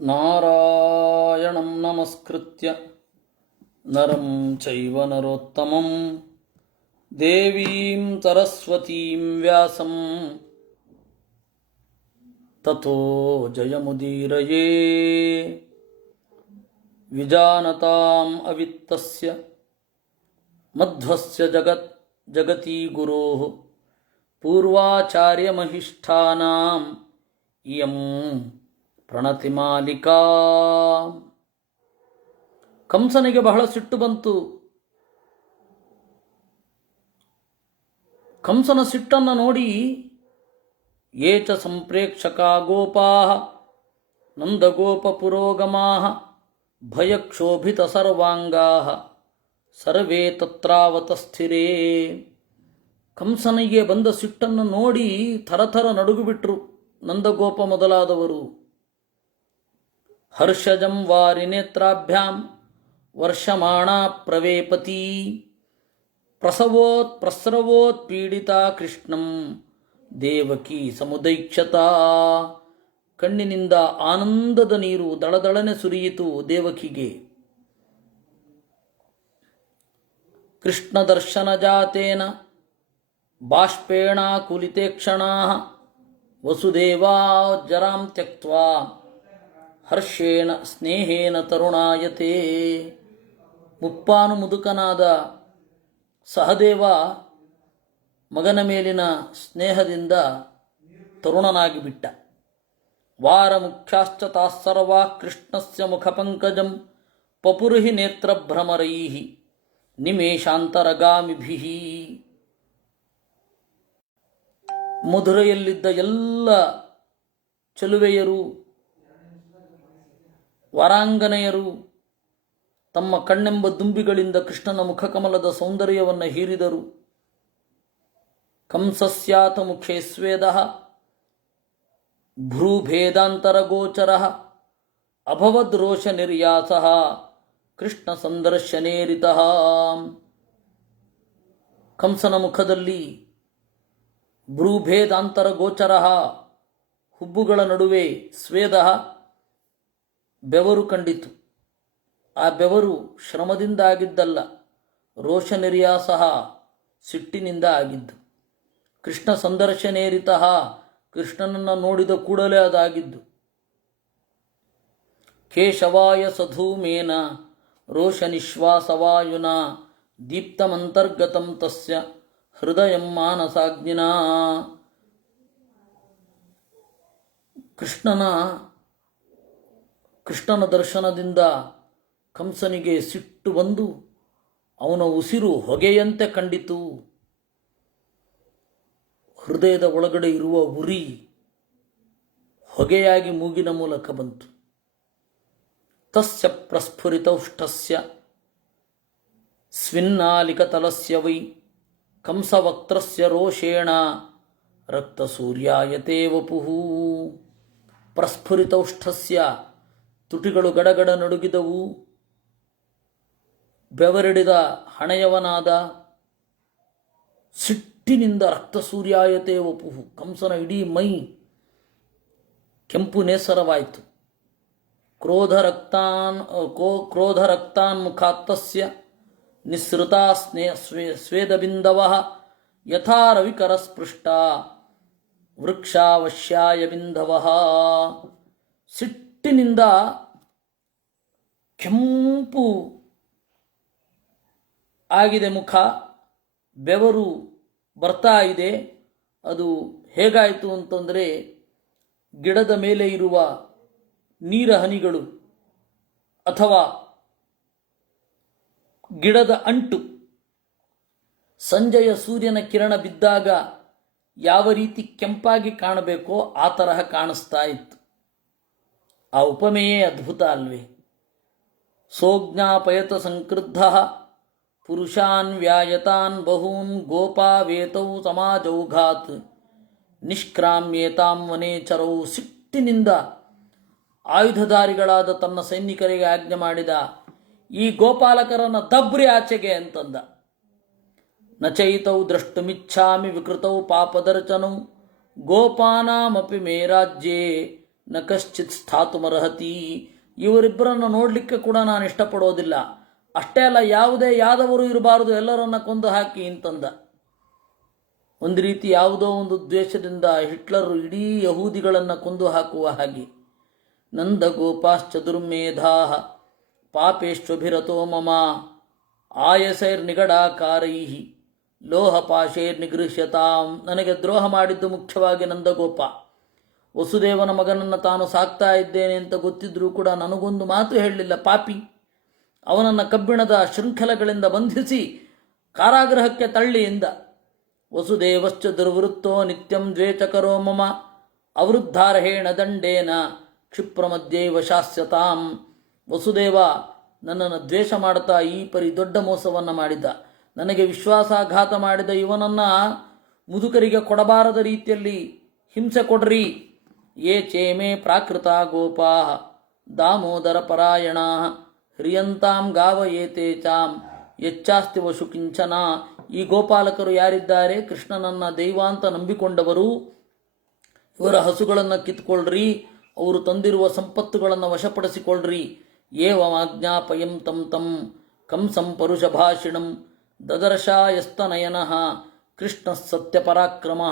ನಾರಾಯಣಂ ನಮಸ್ಕೃತ್ಯ ನರಂ ಚೈವ ನರೋತ್ತಮಂ ದೇವೀಂ ಸರಸ್ವತೀಂ ವ್ಯಾಸಂ ತಥೋ ಜಯಮುದೀರಯೇ ವಿಜಾನತಾಂ ಅವಿತ್ತಸ್ಯ ಮಧ್ವಸ್ಯ ಜಗತಿ ಗುರೋಃ ಪೂರ್ವಾಚಾರ್ಯಮಹಿಷ್ಠಾನಾಂ ಇಯಂ ಪ್ರಣತಿಮಾಲಿಕಾ. ಕಂಸನಿಗೆ ಬಹಳ ಸಿಟ್ಟು ಬಂತು. ಕಂಸನ ಸಿಟ್ಟನ್ನು ನೋಡಿ ಏಚ ಸಂಪ್ರೇಕ್ಷಕಾ ಗೋಪಾಃ ನಂದಗೋಪ ಪುರೋಗಮಾಃ ಭಯಕ್ಷೋಭಿತ ಸರ್ವಾಂಗಾಃ ಸರ್ವೇ ತತ್ರಾವತಸ್ಥಿರೇ. ಕಂಸನಿಗೆ ಬಂದ ಸಿಟ್ಟನ್ನು ನೋಡಿ ಥರಥರ ನಡುಗುಬಿಟ್ರು ನಂದಗೋಪ ಮೊದಲಾದವರು. ಹರ್ಷಜಂ ವಾರಿ ನೇತ್ರಾಭ್ಯಾಂ ವರ್ಷಮಾಣ ಪ್ರವೇಪತಿ ಪ್ರಸ್ರವೋತ್ ಪೀಡಿತಾ ಕೃಷ್ಣಂ ದೇವಕಿ ಸಮುದೈಕ್ಷತಾ. ಕಣ್ಣಿನಿಂದ ಆನಂದದ ನೀರು ದಳದಳನೆ ಸುರಿಯಿತು ದೇವಕಿಗೆ. ಕೃಷ್ಣ ದರ್ಶನ ಜಾತೇನ ಬಾಷ್ಪೇಣ ಕುಲಿತೇಕ್ಷಣಾ ವಸುದೇವಾ ಜರಾಂ ತ್ಯಕ್ತ್ವಾ ಹರ್ಷೇಣ ಸ್ನೇಹೇನ ತರುಣಾಯತೆ. ಮುಪ್ಪಾನು ಮುದುಕನಾದ ಸಹದೇವ ಮಗನ ಮೇಲಿನ ಸ್ನೇಹದಿಂದ ತರುಣನಾಗಿಬಿಟ್ಟ. ವಾರ ಮುಖ್ಯಾಶ್ಚ ತಾಸ್ಸರ್ವಾ ಕೃಷ್ಣಸ್ಯ ಮುಖಪಂಕಜಂ ಪಪುರ್ಹಿ ನೇತ್ರಭ್ರಮರೈಃ ನಿಮೇಷಾಂತರಗಾಮಿಭಿಃ. ಮಧುರೆಯಲ್ಲಿದ್ದ ಎಲ್ಲ ಚೆಲುವೆಯರು ವರಾಂಗನೆಯರು ತಮ್ಮ ಕಣ್ಣೆಂಬ ದುಂಬಿಗಳಿಂದ ಕೃಷ್ಣನ ಮುಖಕಮಲದ ಸೌಂದರ್ಯವನ್ನು ಹೀರಿದರು. ಕಂಸಸ್ಯಾಥ ಮುಖೇ ಸ್ವೇದಃ ಭ್ರೂಭೇದಾಂತರಗೋಚರಃ ಅಭವದ್ ರೋಷ ನಿರ್ಯಾಸಃ ಕೃಷ್ಣ ಸಂದರ್ಶನೇರಿತಃ. ಕಂಸನ ಮುಖದಲ್ಲಿ ಭ್ರೂಭೇದಾಂತರಗೋಚರಃ ಹುಬ್ಬುಗಳ ನಡುವೆ ಸ್ವೇದಃ ಬೆವರು ಕಂಡಿತು. ಆ ಬೆವರು ಶ್ರಮದಿಂದ ಆಗಿದ್ದಲ್ಲ, ರೋಷ ನಿರ್ಯಾಸಃ ಸಿಟ್ಟಿನಿಂದ ಆಗಿದ್ದು. ಕೃಷ್ಣ ಸಂದರ್ಶನೇರಿತಃ ಕೃಷ್ಣನನ್ನು ನೋಡಿದ ಕೂಡಲೇ ಅದಾಗಿದ್ದು. ಕೇಶವಾಯ ಸಧೂಮೇನ ರೋಷ ನಿಶ್ವಾಸವಾಯುನ ದೀಪ್ತಮಂತರ್ಗತಂ ತಸ್ಯ ಹೃದಯಂ ಮಾನಸಾಗ್ನಿನಾ. ಕೃಷ್ಣನ ದರ್ಶನದಿಂದ ಕಂಸನಿಗೆ ಸಿಟ್ಟು ಬಂದು ಅವನ ಉಸಿರು ಹೊಗೆಯಂತೆ ಕಂಡಿತು. ಹೃದಯದ ಒಳಗಡೆ ಇರುವ ಉರಿ ಹೊಗೆಯಾಗಿ ಮೂಗಿನ ಮೂಲಕ ಬಂತು. ತಸ್ಯ ಪ್ರಸ್ಫುರಿತೌಷ್ಠಸ್ಯ ಸ್ವಿನ್ನಾಲಿಕತಲಸ್ಯ ವೈ ಕಂಸವಕ್ತ್ರಸ್ಯ ರೋಷೇಣ ರಕ್ತಸೂರ್ಯಾಯತೆ ವಪುಃ. ಪ್ರಸ್ಫುರಿತೌಷ್ಠಸ್ಯ ತುಟಿಗಳು ಗಡಗಡ ನಡುಗಿದವು. ಬೆವರಿಡಿದ ಹಣೆಯವನಾದ ಸಿಟ್ಟಿನಿಂದ ರಕ್ತಸೂರ್ಯಾಯತೆ ವಪುಃ. ಕಂಸನ ಇಡೀ ಮೈ ಕೆಂಪು ನೇಸರವಾಯಿತು. ಕ್ರೋಧರಕ್ತಾನ್ ಮುಖಾತ್ತಸ್ಯ ನಿಸೃತಾ ಸ್ವೇದಬಿಂದವಃ ಯಥಾ ರವಿಕರಸ್ಪೃಷ್ಟ ವೃಕ್ಷಾವಶ್ಯಾಯ ಬಿಂದವಃ. ಸಿಟ್ಟಿನಿಂದ ಕೆಂಪು ಆಗಿದೆ ಮುಖ, ಬೆವರು ಬರ್ತಾ ಇದೆ. ಅದು ಹೇಗಾಯಿತು ಅಂತಂದರೆ, ಗಿಡದ ಮೇಲೆ ಇರುವ ನೀರ ಹನಿಗಳು ಅಥವಾ ಗಿಡದ ಅಂಟು ಸಂಜೆಯ ಸೂರ್ಯನ ಕಿರಣ ಬಿದ್ದಾಗ ಯಾವ ರೀತಿ ಕೆಂಪಾಗಿ ಕಾಣಬೇಕೋ ಆ ತರಹ ಕಾಣಿಸ್ತಾ ಇತ್ತು. ಆ ಉಪಮೆಯೇ ಅದ್ಭುತ ಅಲ್ವೇ. ಸೋಜ್ಞಾಪಯತ ಸಂಕ್ರುದ್ಧ ಪುರುಷಾನ್ ವ್ಯಾಯತಾನ್ ಬಹೂನ್ ಗೋಪಾವೇತೌ ಸಮಾಜೌಘಾತ್ ನಿಷ್ಕ್ರಾಮ್ಯೇತಾಂ ವನೇಚರೌ. ಸಿಟ್ಟಿನಿಂದ ಆಯುಧಧಾರಿಗಳಾದ ತನ್ನ ಸೈನಿಕರಿಗೆ ಆಜ್ಞೆ ಮಾಡಿದ, ಈ ಗೋಪಾಲಕರನ್ನು ದಬ್ರಿ ಆಚೆಗೆ ಅಂತಂದ. ನಚೈತೌ ದ್ರಷ್ಟುಮಿಚ್ಛಾಮಿ ವಿಕೃತೌ ಪಾಪದರ್ಚನೌ ಗೋಪಾನಾಮಪಿ ಮೇ ರಾಜ್ಯೇ ನ ಕಶ್ಚಿತ್ ಸ್ಥಾತುಮರ್ಹತಿ. ಇವರಿಬ್ಬರನ್ನು ನೋಡಲಿಕ್ಕೆ ಕೂಡ ನಾನು ಇಷ್ಟಪಡೋದಿಲ್ಲ. ಅಷ್ಟೇ ಅಲ್ಲ, ಯಾವುದೇ ಯಾದವರು ಇರಬಾರದು, ಎಲ್ಲರನ್ನ ಕೊಂದು ಹಾಕಿ ಅಂತಂದ. ಒಂದು ರೀತಿ ಯಾವುದೋ ಒಂದು ದ್ವೇಷದಿಂದ ಹಿಟ್ಲರು ಇಡೀ ಯಹೂದಿಗಳನ್ನು ಕೊಂದು ಹಾಕುವ ಹಾಗೆ. ನಂದಗೋಪಾಶ್ಚ ದುರ್ಮೇಧಾ ಪಾಪೇಶ್ವಭಿರತೋ ಮಮ ಆಯಸೈರ್ನಿಗಡಾಕಾರೈ ಲೋಹಪಾಶೈರ್ನಿಗೃಹ್ಯತಾಂ. ನನಗೆ ದ್ರೋಹ ಮಾಡಿದ್ದು ಮುಖ್ಯವಾಗಿ ನಂದಗೋಪ. ವಸುದೇವನ ಮಗನನ್ನು ತಾನು ಸಾಕ್ತಾ ಇದ್ದೇನೆ ಅಂತ ಗೊತ್ತಿದ್ರೂ ಕೂಡ ನನಗೊಂದು ಮಾತು ಹೇಳಲಿಲ್ಲ, ಪಾಪಿ. ಅವನನ್ನು ಕಬ್ಬಿಣದ ಶೃಂಖಲೆಗಳಿಂದ ಬಂಧಿಸಿ ಕಾರಾಗೃಹಕ್ಕೆ ತಳ್ಳಿ ಎಂದ. ವಸುದೇವಶ್ಚ ದುರ್ವೃತ್ತೋ ನಿತ್ಯಂ ದ್ವೇಷಕರೋ ಮಮ ಅವೃದ್ಧಾರ್ಹೇಣ ದಂಡೇನ ಕ್ಷಿಪ್ರಮಧ್ಯೈವ ಶಾಸ್ಯತಾಂ. ವಸುದೇವ ನನ್ನನ್ನು ದ್ವೇಷ ಮಾಡ್ತಾ ಈ ಪರಿ ದೊಡ್ಡ ಮೋಸವನ್ನು ಮಾಡಿದ. ನನಗೆ ವಿಶ್ವಾಸಘಾತ ಮಾಡಿದ ಇವನನ್ನು ಮುದುಕರಿಗೆ ಕೊಡಬಾರದ ರೀತಿಯಲ್ಲಿ ಹಿಂಸೆ ಕೊಡ್ರಿ. ಯೇ ಚೇಮೇ ಪ್ರಾಕೃತ ಗೋಪಾ ದಾಮೋದರ ಪರಾಯಣ ಹ್ರಿಯಂತಾಂ ಗಾವ ಏತೇ ಚಾಂ ಯಚ್ಚಾಸ್ತಿ ವಶು ಕಿಂಚನ. ಈ ಗೋಪಾಲಕರು ಯಾರಿದ್ದಾರೆ, ಕೃಷ್ಣನನ್ನ ದೈವ ಅಂತ ನಂಬಿಕೊಂಡವರು. ಇವರ ಹಸುಗಳನ್ನು ಕಿತ್ಕೊಳ್ರಿ, ಅವರು ತಂದಿರುವ ಸಂಪತ್ತುಗಳನ್ನು ವಶಪಡಿಸಿಕೊಳ್ಳ್ರಿ. ಏವಮಾಜ್ಞಾಪಯಂ ತಂ ತಂ ಕಂಸಂ ಪರುಷಭಾಷಿಣಂ ದದರ್ಶಾಯಸ್ತನಯನಃ ಕೃಷ್ಣ ಸತ್ಯಪರಾಕ್ರಮ.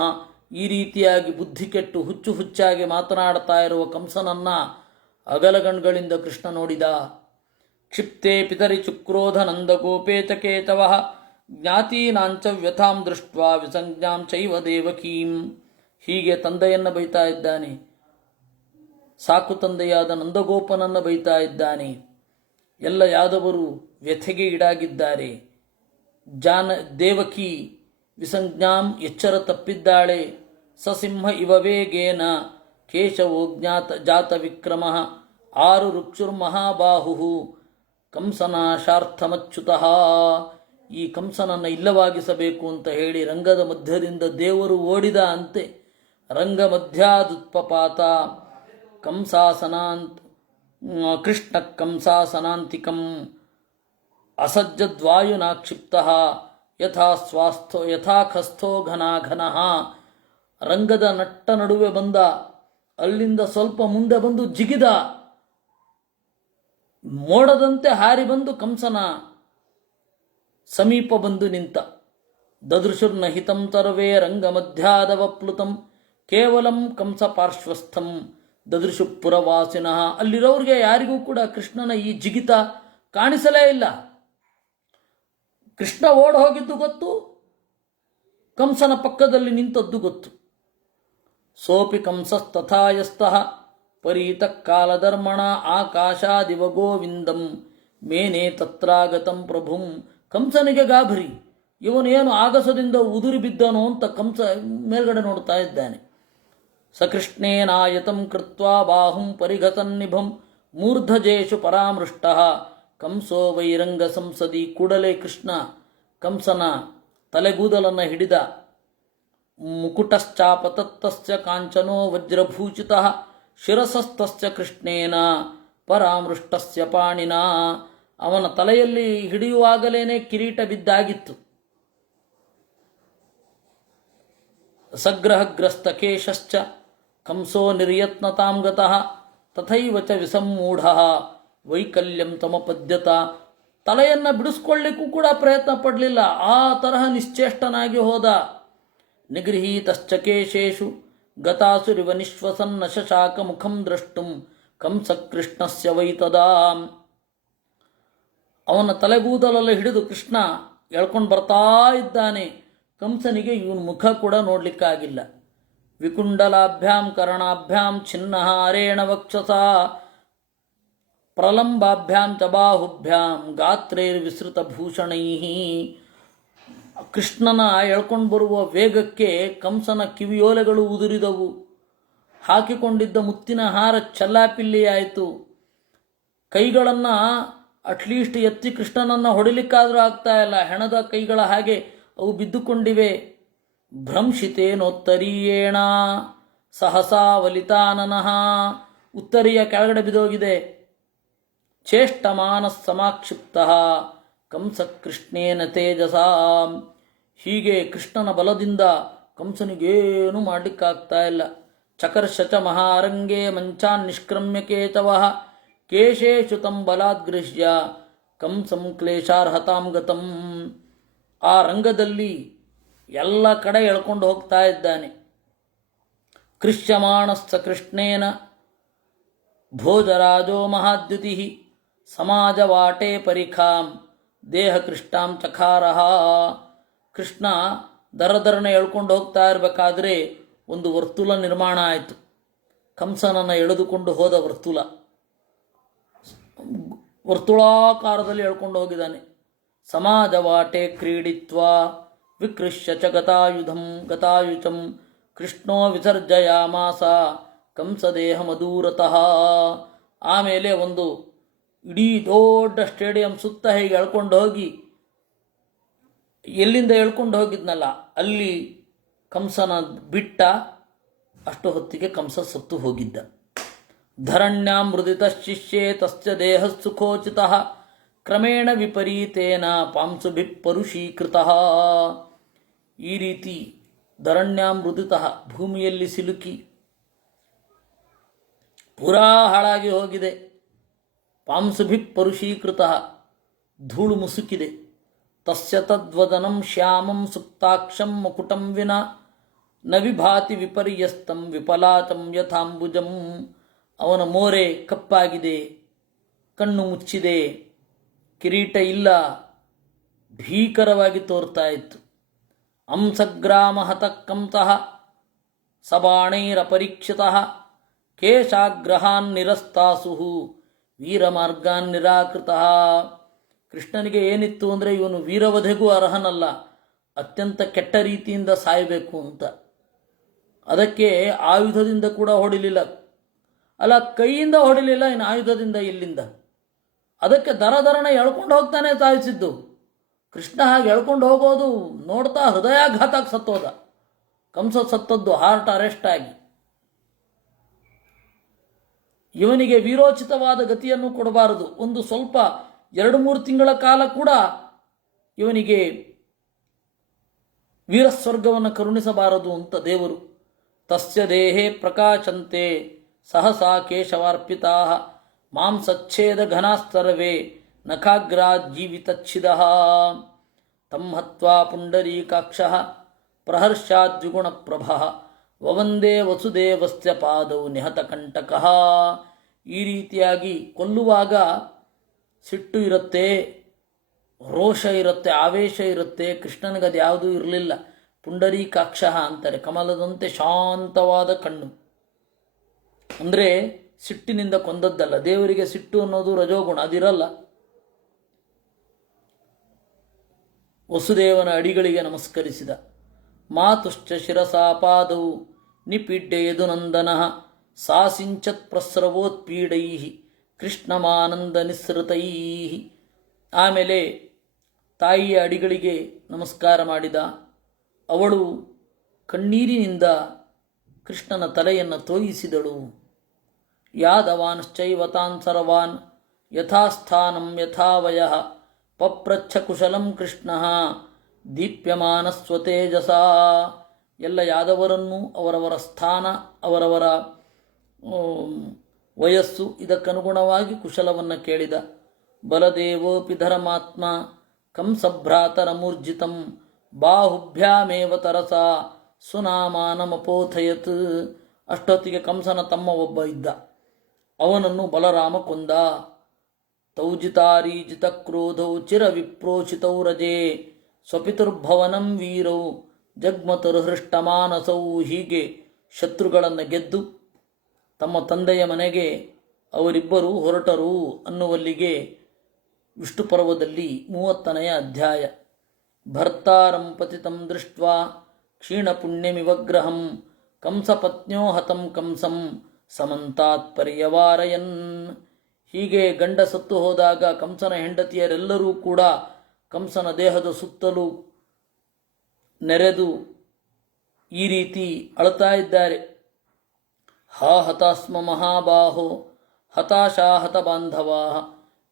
ಈ ರೀತಿಯಾಗಿ ಬುದ್ಧಿ ಕೆಟ್ಟು ಹುಚ್ಚು ಹುಚ್ಚಾಗಿ ಮಾತನಾಡ್ತಾ ಇರುವ ಕಂಸನನ್ನ ಅಗಲಗಣ್ಗಳಿಂದ ಕೃಷ್ಣ ನೋಡಿದ. ಕ್ಷಿಪ್ತೆ ಪಿತರಿ ಚುಕ್ರೋಧ ನಂದಗೋಪೇ ಚ ಕೇತವಃ ಜ್ಞಾತೀನಾಂಚ ವ್ಯಥಾಂ ದೃಷ್ಟ್ವಾ ವಿಸಂಜ್ಞಾಂ ಚೈವ ದೇವಕೀಂ. ಹೀಗೆ ತಂದೆಯನ್ನು ಬೈತಾ ಇದ್ದಾನೆ, ಸಾಕು ತಂದೆಯಾದ ನಂದಗೋಪನನ್ನು ಬೈತಾ ಇದ್ದಾನೆ. ಎಲ್ಲ ಯಾದವರು ವ್ಯಥೆಗೆ ಈಡಾಗಿದ್ದಾರೆ. ದೇವಕಿ ವಿಸಂಜ್ಞಾಂ ಎಚ್ಚರ ತಪ್ಪಿದ್ದಾಳೆ. ಸಸಿಂಹ ಇವ ವೇಗೇನ ಕೇಶವೋ ಜಾತ ವಿಕ್ರಮ ಆರು ರುಕ್ಷುರ್ಮಹಾಬಾಹು ಕಂಸನಾಶಾರ್ಥಮಚ್ಯುತಃ. ಈ ಕಂಸನನ್ನು ಇಲ್ಲವಾಗಿಸಬೇಕು ಅಂತ ಹೇಳಿ ರಂಗದ ಮಧ್ಯದಿಂದ ದೇವರು ಓಡಿದ ಅಂತೆ. ರಂಗ ಮಧ್ಯಾದುತ್ಪಪಾತ ಕಂಸಾಸನಾಂತ್ ಕೃಷ್ಣ ಕಂಸಾಸನಾಂತಿಕಂ ಅಸಜ್ಜದ್ವಾಯುನಾಕ್ಷಿಪ್ತಃ ಯಥಾಖಸ್ಥೋ ಘನಾಘನಃ. ರಂಗದ ನಟ್ಟ ನಡುವೆ ಬಂದ, ಅಲ್ಲಿಂದ ಸ್ವಲ್ಪ ಮುಂದೆ ಬಂದು ಜಿಗಿದ, ಮೋಡದಂತೆ ಹಾರಿ ಬಂದು ಕಂಸನ ಸಮೀಪ ಬಂದು ನಿಂತ. ದದೃಶುರ್ನ ಹಿತಂ ತರ್ವೇ ರಂಗ ಮಧ್ಯಾದವಪ್ಲುತಂ ಕೇವಲಂ ಕಂಸ ಪಾರ್ಶ್ವಸ್ಥಂ ದದೃಶು ಪುರವಾಸಿನಃ. ಅಲ್ಲಿರೋರಿಗೆ ಯಾರಿಗೂ ಕೂಡ ಕೃಷ್ಣನ ಈ ಜಿಗಿತ ಕಾಣಿಸಲೇ ಇಲ್ಲ. ಕೃಷ್ಣ ಓಡ್ ಹೋಗಿದ್ದು ಗೊತ್ತು, ಕಂಸನ ಪಕ್ಕದಲ್ಲಿ ನಿಂತದ್ದು ಗೊತ್ತು. ಸೋಪಿ ಕಂಸಸ್ತಥಾಯಸ್ತಃ ಪರೀತ ಕಾಲಧರ್ಮಣ ಆಕಾಶಾದಿವ ಗೋವಿಂದಂ ಮೇನೆ ತತ್ರಾಗತಂ ಪ್ರಭುಂ. ಕಂಸನಿಗೆ ಗಾಭರಿ, ಇವನೇನು ಆಗಸದಿಂದ ಉದುರಿ ಬಿದ್ದನೋ ಅಂತ ಕಂಸ ಮೇಲ್ಗಡೆ ನೋಡ್ತಾ ಇದ್ದಾನೆ. ಸಕೃಷ್ಣೇನಾಯತಂ ಕೃತ್ವಾ ಬಾಹುಂ ಪರಿಘಸನ್ನಿಭಂ ಮೂರ್ಧಜೇಷು ಪರಾಮೃಷ್ಟಃ ಕಂಸೋ ವೈರಂಗ ಸಂಸದಿ. ಕೂಡಲೇ ಕೃಷ್ಣ ಕಂಸನ ತಲೆಗೂದಲನ್ನು ಹಿಡಿದ. ಮುಕುಟಶ್ಚಾಪತತ್ತಸ್ಯ ಕಾಂಚನೋ ವಜ್ರಭೂಷಿತಃ ಶಿರಸಸ್ತಸ್ಯ ಕೃಷ್ಣೇನ ಪರಾಮೃಷ್ಟಸ್ಯ ಪಾಣಿನ. ಅವನ ತಲೆಯಲ್ಲಿ ಹಿಡಿಯುವಾಗಲೇನೆ ಕಿರೀಟ ಬಿದ್ದಾಗಿತ್ತು. ಸಗ್ರಹಗ್ರಸ್ತ ಕೇಶಶ್ಚ ಕಂಸೋ ನಿರ್ಯತ್ನತಾಂ ಗತಃ ತಥೈವ ಚ ವಿಸಮ್ಮೂಢಃ ವೈಕಲ್ಯಂ ತಮಪದ್ಯತ. ತಲೆಯನ್ನು ಬಿಡಿಸ್ಕೊಳ್ಳಿಕ್ಕೂ ಕೂಡ ಪ್ರಯತ್ನ ಪಡಲಿಲ್ಲ, ಆ ತರಹ ನಿಶ್ಚೇಷ್ಟನಾಗಿ ಹೋದ. ನಿಗೃಹೀತಶ್ಚ ಕೇಶೇಷು ಗತಾಸುರಿವ ನಿಶ್ವಸನ್ನ ಶಶಾಕ ಮುಖಂ ದ್ರಷ್ಟುಂ ಕಂಸ ಕೃಷ್ಣಸ್ಯ ವೈತದಾ. ಅವನ ತಲೆಗೂದಲಲ್ಲಿ ಹಿಡಿದು ಕೃಷ್ಣ ಎಳ್ಕೊಂಡು ಬರ್ತಾ ಇದ್ದಾನೆ. ಕಂಸನಿಗೆ ಇವನ ಮುಖ ಕೂಡ ನೋಡ್ಲಿಕ್ಕಾಗಿಲ್ಲ. ವಿಕುಂಡಲಾಭ್ಯಾಂ ಕರ್ಣಾಭ್ಯಾಂ ಛಿನ್ನಹಾರೇಣ ವಕ್ಷಸ ಪ್ರಲಂಬಾಭ್ಯಾಂ ಚ ಬಾಹುಭ್ಯಾಂ ಗಾತ್ರೈರ್ವಿಸೃತ ಭೂಷಣೈ. ಕೃಷ್ಣನ ಎಳ್ಕೊಂಡು ಬರುವ ವೇಗಕ್ಕೆ ಕಂಸನ ಕಿವಿಯೋಲೆಗಳು ಉದುರಿದವು. ಹಾಕಿಕೊಂಡಿದ್ದ ಮುತ್ತಿನ ಹಾರ ಚಲ್ಲಾಪಿಲ್ಲಿಯಾಯಿತು. ಕೈಗಳನ್ನು ಅಟ್ಲೀಸ್ಟ್ ಎತ್ತಿ ಕೃಷ್ಣನನ್ನು ಹೊಡಿಲಿಕ್ಕಾದರೂ ಆಗ್ತಾ ಇಲ್ಲ, ಹೆಣದ ಕೈಗಳ ಹಾಗೆ ಅವು ಬಿದ್ದುಕೊಂಡಿವೆ. ಭ್ರಂಶಿತೇನೋತ್ತರೀಯೇಣ ಸಹಸಾ ವಲಿತಾನನಃ. ಉತ್ತರಿಯ ಕೆಳಗಡೆ ಬಿದ್ದೋಗಿದೆ. ಚೇಷ್ಟಮಾನ ಸಮಾಕ್ಷಿಪ್ತಃ ಕಂಸ ಕೃಷ್ಣೇನ ತೇಜಸಾ. ಹೀಗೆ ಕೃಷ್ಣನ ಬಲದಿಂದ ಕಂಸನಿಗೇನು ಮಾಡಲಿಕ್ಕಾಗ್ತಾ ಇಲ್ಲ. ಚಕರ್ಷ ಚ ಮಹಾರಂಗೆ ಮಂಚಾನ್ ನಿಷ್ಕ್ರಮ್ಯ ಕೇತವಃ ಕೇಶೇಷು ತಂ ಬಲಾದ್ಗೃಹ್ಯ ಕಂಸಂ ಕ್ಲೇಶಾರ್ಹತಾಂ ಗತಂ. ಆ ರಂಗದಲ್ಲಿ ಎಲ್ಲ ಕಡೆ ಎಳ್ಕೊಂಡು ಹೋಗ್ತಾ ಇದ್ದಾನೆ. ಕೃಷ್ಯಮಾಣಸ್ಸ ಕೃಷ್ಣೇನ ಭೋಜರಾಜೋ ಮಹಾದ್ಯುತಿ ಸಮಾಜವಾಟೆ ಪರಿಖಾಂ ದೇಹಕೃಷ್ಟಾಂ ಚಖಾರಹ. ಕೃಷ್ಣ ದರದರನೆ ಎಳ್ಕೊಂಡು ಹೋಗ್ತಾ ಇರಬೇಕಾದ್ರೆ ಒಂದು ವರ್ತುಲ ನಿರ್ಮಾಣ ಆಯಿತು. ಕಂಸನನ್ನು ಎಳೆದುಕೊಂಡು ಹೋದ ವರ್ತುಳಾಕಾರದಲ್ಲಿ ಎಳ್ಕೊಂಡು ಹೋಗಿದ್ದಾನೆ. ಸಮಾಜವಾಟೆ ಕ್ರೀಡಿತ್ವ ವಿಕೃಷ್ಯ ಚ ಗತಾಯುಚಂ ಕೃಷ್ಣೋ ವಿಸರ್ಜಯಾಮಾಸ ಕಂಸದೇಹ ಮಧೂರತಃ. ಆಮೇಲೆ ಒಂದು ಇಡೀ ದೊಡ್ಡ ಸ್ಟೇಡಿಯಂ ಸುತ್ತ ಹೇಗೆ ಎಳ್ಕೊಂಡು ಹೋಗಿ ಎಲ್ಲಿಂದ ಎಳ್ಕೊಂಡು ಹೋಗಿದ್ನಲ್ಲ ಅಲ್ಲಿ ಕಂಸನ ಬಿಟ್ಟ. ಅಷ್ಟು ಹೊತ್ತಿಗೆ ಕಂಸ ಸತ್ತು ಹೋಗಿದ್ದ. ಧರಣ್ಯಾಂ ಮೃದಿತ ಶಿಷ್ಯೇ ತಸ್ಯ ದೇಹ ಸುಖೋಚಿತಃ ಕ್ರಮೇಣ ವಿಪರೀತೇನ ಪಾಂಸುಭಿ ಪರುಷೀಕೃತಃ. ಈ ರೀತಿ ಧರಣ್ಯಾಂ ಮೃದಿತ ಭೂಮಿಯಲ್ಲಿ ಸಿಲುಕಿ ಪುರಾ ಹಾಳಾಗಿ ಹೋಗಿದೆ. ಪಾಂಸುಭಿ ಪರುಷೀಕೃತಃ ಧೂಳು ಮುಸುಕಿದೆ. ತಸ್ಯ ತದ್ವದನಂ ಶ್ಯಾಮಂ ಸುಪ್ತಾಕ್ಷಂ ಮುಕುಟಂ ವಿನಾ ನ ವಿಭಾತಿ ವಿಪರ್ಯಸ್ತಂ ವಿಪಲಾತಂ ಯಥಾಂಬುಜಂ. ಅವನ ಮೋರೆ ಕಪ್ಪಾಗಿದೆ, ಕಣ್ಣು ಮುಚ್ಚಿದೆ, ಕಿರೀಟ ಇಲ್ಲ, ಭೀಕರವಾಗಿ ತೋರ್ತಾ ಇತ್ತು. ಅಂಸಗ್ರಾಮ ಹತಃ ಕಂಸಃ ಸಬಾಣೈರಪರೀಕ್ಷಿತಃ ಕೇಶಾಗ್ರಹಾನ್ ನಿರಸ್ತಾಸುಃ ವೀರಮಾರ್ಗಾನ್ ನಿರಾಕೃತಃ. ಕೃಷ್ಣನಿಗೆ ಏನಿತ್ತು ಅಂದರೆ ಇವನು ವೀರವಧೆಗೂ ಅರ್ಹನಲ್ಲ, ಅತ್ಯಂತ ಕೆಟ್ಟ ರೀತಿಯಿಂದ ಸಾಯಬೇಕು ಅಂತ. ಅದಕ್ಕೆ ಆಯುಧದಿಂದ ಕೂಡ ಹೊಡಿಲಿಲ್ಲ. ಅಲ್ಲ, ಕೈಯಿಂದ ಹೊಡಿಲಿಲ್ಲ, ಇನ್ನು ಆಯುಧದಿಂದ ಎಲ್ಲಿಂದ? ಅದಕ್ಕೆ ದರದರನೆ ಎಳ್ಕೊಂಡು ಹೋಗ್ತಾನೆ ಸಾಯಿಸಿದ್ದು. ಕೃಷ್ಣ ಹಾಗೆ ಎಳ್ಕೊಂಡು ಹೋಗೋದು ನೋಡ್ತಾ ಹೃದಯಾಘಾತಕ್ಕೆ ಸತ್ತೋದ. ಕಂಸ ಸತ್ತದ್ದು ಹಾರ್ಟ್ ಅರೆಸ್ಟ್ ಆಗಿ. ಇವನಿಗೆ ವೀರೋಚಿತವಾದ ಗತಿಯನ್ನು ಕೊಡಬಾರದು. ಒಂದು ಸ್ವಲ್ಪ 2-3 ತಿಂಗಳ ಕಾಲ ಕೂಡ ಇವನಿಗೆ ವೀರಸ್ವರ್ಗವನ್ನು ಕರುಣಿಸಬಾರದು ಅಂತ ದೇವರು. ತಸ್ಯ ದೇಹೇ ಪ್ರಕಾಶಂತೆ ಸಹಸಾ ಕೇಶವಾರ್ಪಿತಾ ಮಾಂಸಚ್ಛೇದ ಘನಾಸ್ತರವೇ ನಖಾಗ್ರಾತ್ ಜೀವಿತಚ್ಛಿದಃ ತಂ ಹತ್ವಾ ಪುಂಡರೀಕಾಕ್ಷಃ ಪ್ರಹರ್ಷಾದ್ವಿಗುಣ ಪ್ರಭಃ ವವಂದೇ ವಸುದೇವಸ್ಯ ಪಾದೌ ನಿಹತ ಕಂಟಕಃ. ಈ ರೀತಿಯಾಗಿ ಕೊಲ್ಲುವಾಗ ಸಿಟ್ಟು ಇರುತ್ತೆ, ರೋಷ ಇರುತ್ತೆ, ಆವೇಶ ಇರುತ್ತೆ. ಕೃಷ್ಣನಿಗದು ಯಾವುದೂ ಇರಲಿಲ್ಲ. ಪುಂಡರೀಕಾಕ್ಷಃ ಅಂತಾರೆ, ಕಮಲದಂತೆ ಶಾಂತವಾದ ಕಣ್ಣು. ಅಂದರೆ ಸಿಟ್ಟಿನಿಂದ ಕೊಂದದ್ದಲ್ಲ. ದೇವರಿಗೆ ಸಿಟ್ಟು ಅನ್ನೋದು ರಜೋಗುಣ, ಅದಿರಲ್ಲ. ವಸುದೇವನ ಅಡಿಗಳಿಗೆ ನಮಸ್ಕರಿಸಿದ. ಮಾತುಶ್ಚ ಶಿರಸಾ ಪಾದೌ ನಿಪೀಡ್ಯ ಯದುನಂದನಃ ಸಾಸಿಂಚತ್ ಪ್ರಸ್ರವೋತ್ಪೀಡೈಃ ಕೃಷ್ಣಮಾನಂದ ನಿಸ್ಸೃತೈಃ. ಆಮೇಲೆ ತಾಯಿಯ ಅಡಿಗಳಿಗೆ ನಮಸ್ಕಾರ ಮಾಡಿದ. ಅವಳು ಕಣ್ಣೀರಿನಿಂದ ಕೃಷ್ಣನ ತಲೆಯನ್ನು ತೋಯಿಸಿದಳು. ಯಾದವಾನ್ಶ್ಚೈವ ತಾನ್ ಸರ್ವಾನ್ ಯಥಾಸ್ಥಾನಂ ಯಥಾವಯಃ ಪಪ್ರಚ್ಛ ಕುಶಲಂ ಕೃಷ್ಣಃ ದೀಪ್ಯಮಾನ ಸ್ವತೇಜಸ. ಎಲ್ಲ ಯಾದವರನ್ನು ಅವರವರ ಸ್ಥಾನ, ಅವರವರ ವಯಸ್ಸು ಇದಕ್ಕನುಗುಣವಾಗಿ ಕುಶಲವನ್ನು ಕೇಳಿದ. ಬಲದೇವೋಪಿ ಧರ್ಮಾತ್ಮ ಕಂಸಭ್ರಾತರಮೂರ್ಜಿತಂ ಬಾಹುಭ್ಯಾಮೇವ ತರಸ ಸುನಾಮಾನಮಪೋಥಯತ್. ಅಷ್ಟೊತ್ತಿಗೆ ಕಂಸನ ತಮ್ಮ ಒಬ್ಬ ಇದ್ದ, ಅವನನ್ನು ಬಲರಾಮ ಕೊಂದ. ತೌಜಿತಾರೀಜಿತ ಕ್ರೋಧೌ ಚಿರವಿಪ್ರೋಷಿತೌ ರಜೆ ಸ್ವಪಿತುರ್ಭವನಂ ವೀರೌ ಜಗ್ಮತುರ್ಹೃಷ್ಟಮಾನಸೌ. ಹೀಗೆ ಶತ್ರುಗಳನ್ನು ಗೆದ್ದು ತಮ್ಮ ತಂದೆಯ ಮನೆಗೆ ಅವರಿಬ್ಬರು ಹೊರಟರು ಅನ್ನುವಲ್ಲಿಗೆ ವಿಷ್ಣು ಪರ್ವದಲ್ಲಿ 30ನೇ ಅಧ್ಯಾಯ. ಭರ್ತಾರಂ ಪತಿತಂ ದೃಷ್ಟ್ವಾ ಕ್ಷೀಣಪುಣ್ಯಮಿವಗ್ರಹಂ ಕಂಸಪತ್ನ್ಯೋ ಹತಂ ಕಂಸಂ ಸಮಂತಾತ್ ಪರ್ಯವಾರಯನ್. ಹೀಗೆ ಗಂಡ ಸತ್ತು ಹೋದಾಗ ಕಂಸನ ಹೆಂಡತಿಯರೆಲ್ಲರೂ ಕೂಡ ಕಂಸನ ದೇಹದ ಸುತ್ತಲೂ ನೆರೆದು ಈ ರೀತಿ ಅಳ್ತಾ ಇದ್ದಾರೆ. ಹಾ ಹತಾಸ್ಮ ಮಹಾಬಾಹೋ ಹತಾಶಾ ಹತ ಬಾಂಧವಾ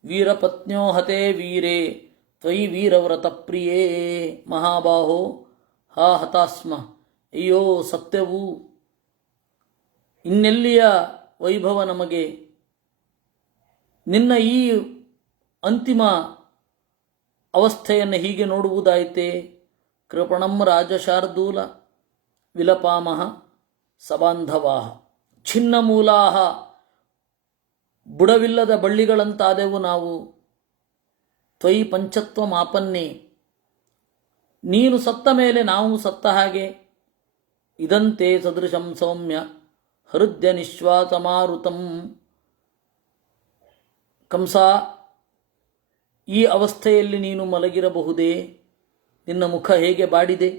ವೀರಪತ್ನ್ಯೋ ಹತೇ ವೀರೇ ತ್ವಯಿ ವೀರವ್ರತ ಪ್ರಿಯೇ. ಮಹಾಬಾಹೋ ಹಾ ಹತಾಸ್ಮ, ಅಯ್ಯೋ ಸತ್ಯವು, ಇನ್ನೆಲ್ಲಿಯ ವೈಭವ ನಮಗೆ? ನಿನ್ನ ಈ ಅಂತಿಮ ಅವಸ್ಥೆಯನ್ನು ಹೀಗೆ ನೋಡುವುದಾಯಿತೆ? ಕೃಪಣಂ ರಾಜಶಾರ್ದೂಲ ವಿಲಪಾಮಹ ಸಬಾಂಧವಾಹ ಛಿನ್ನಮೂಲಾಹ. ಬುಡವಿಲ್ಲದ ಬಳ್ಳಿಗಳಂತಾದೆವು ನಾವು. ತ್ವಯಿ ಪಂಚತ್ವ ಮಾಪನ್ನೇ, ನೀನು ಸತ್ತ ಮೇಲೆ ನಾವು ಸತ್ತ ಹಾಗೆ. ಇದಂತೆ ಸದೃಶಂ ಸೌಮ್ಯ ಹೃದಯ ನಿಶ್ವಾಸಮಾರುತಂ. ಕಂಸ, ಈ ಅವಸ್ಥೆಯಲ್ಲಿ ನೀನು ಮಲಗಿರಬಹುದೇ? ನಿನ್ನ ಮುಖ ಹೇಗೆ ಬಾಡಿದೆ?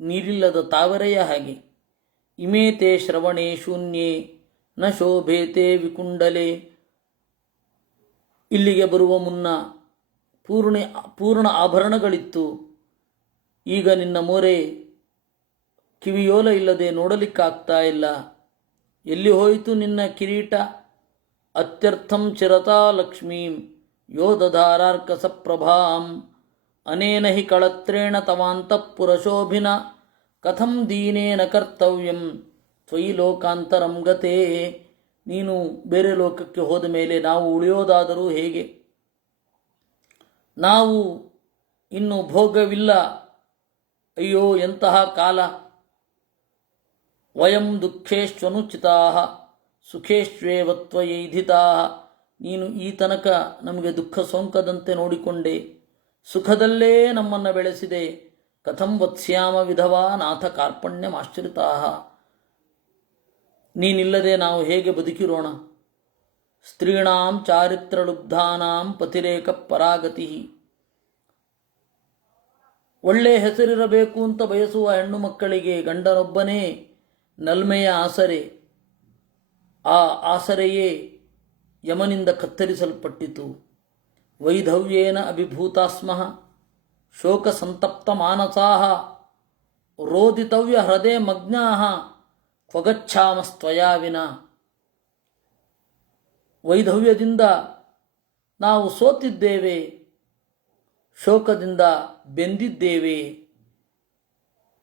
ನೀರಿಲ್ಲದ ತಾವರೆಯ ಹಾಗೆ. ಇಮೇತೆ ಶ್ರವಣೇ ಶೂನ್ಯೇ ನ ಶೋಭೇತೆ ವಿಕುಂಡಲೆ. ಇಲ್ಲಿಗೆ ಬರುವ ಮುನ್ನ ಪೂರ್ಣ ಆಭರಣಗಳಿತ್ತು. ಈಗ ನಿನ್ನ ಮೋರೆ ಕಿವಿಯೋಲ ಇಲ್ಲದೆ ನೋಡಲಿಕ್ಕಾಗ್ತಾ ಇಲ್ಲ. ಎಲ್ಲಿ ಹೋಯಿತು ನಿನ್ನ ಕಿರೀಟ? ಅತ್ಯರ್ಥಂ ಚಿರತಾ ಲಕ್ಷ್ಮೀಂ ಯೋ ದಧಾರಾರ್ಕಸಪ್ರಭಾಂ. ಅನೇನ ಹಿ ಕಳತ್ರೇಣ ತವಾಂತಃಪುರಶೋಭಿನ ಕಥಂ ದೀನೇನ ಕರ್ತವ್ಯಂ ತ್ವಯಿ ಲೋಕಾಂತರಂ ಗತೇ. ನೀನು ಬೇರೆ ಲೋಕಕ್ಕೆ ಹೋದ ಮೇಲೆ ನಾವು ಉಳಿಯೋದಾದರೂ ಹೇಗೆ? ನಾವು ಇನ್ನು ಭೋಗವಿಲ್ಲ. ಅಯ್ಯೋ ಎಂತಹ ಕಾಲ! ವಯಂ ದುಃಖೇಶ್ವನುಚಿತಾ ಸುಖೇಶ್ವೇವ ತ್ವಯೈಧಿತಾ. ನೀನು ಈ ತನಕ ನಮಗೆ ದುಃಖ ಸೋಂಕದಂತೆ ನೋಡಿಕೊಂಡೆ, ಸುಖದಲ್ಲೇ ನಮ್ಮನ್ನು ಬೆಳೆಸಿದೆ. ಕಥಂ ವತ್ಸ್ಯಾಮ ವಿಧವಾ ನಾಥ ಕಾರ್ಪಣ್ಯಮಾಶ್ರಿತಾ. ನೀನಿಲ್ಲದೆ ನಾವು ಹೇಗೆ ಬದುಕಿರೋಣ? ಸ್ತ್ರೀಣಾಂ ಚಾರಿತ್ರಲುಬ್ಧಾನಾಂ ಪತಿರೇಕ ಪರಾಗತಿ. ಒಳ್ಳೆ ಹೆಸರಿರಬೇಕು ಅಂತ ಬಯಸುವ ಹೆಣ್ಣು ಮಕ್ಕಳಿಗೆ ಗಂಡನೊಬ್ಬನೇ ನಲ್ಮೆಯ ಆಸರೆ. ಆ ಆಸರೆಯೇ ಯಮನಿಂದ ಕತ್ತರಿಸಲ್ಪಟ್ಟಿತು. ವೈಧವ್ಯೇನ ಅಭಿಭೂತಾಸ್ಮಃ ಶೋಕ ಸಂತಪ್ತ ಮಾನಸಾಃ ರೋದಿತವ್ಯ ಹೃದಯ ಮಗ್ನಾಃ ಕ್ವಗಚ್ಛಾಮಸ್ತ್ವಯಾ ವಿನಾ. ವೈಧವ್ಯದಿಂದ ನಾವು ಸೋತಿದ್ದೇವೆ, ಶೋಕದಿಂದ ಬೆಂದಿದ್ದೇವೆ,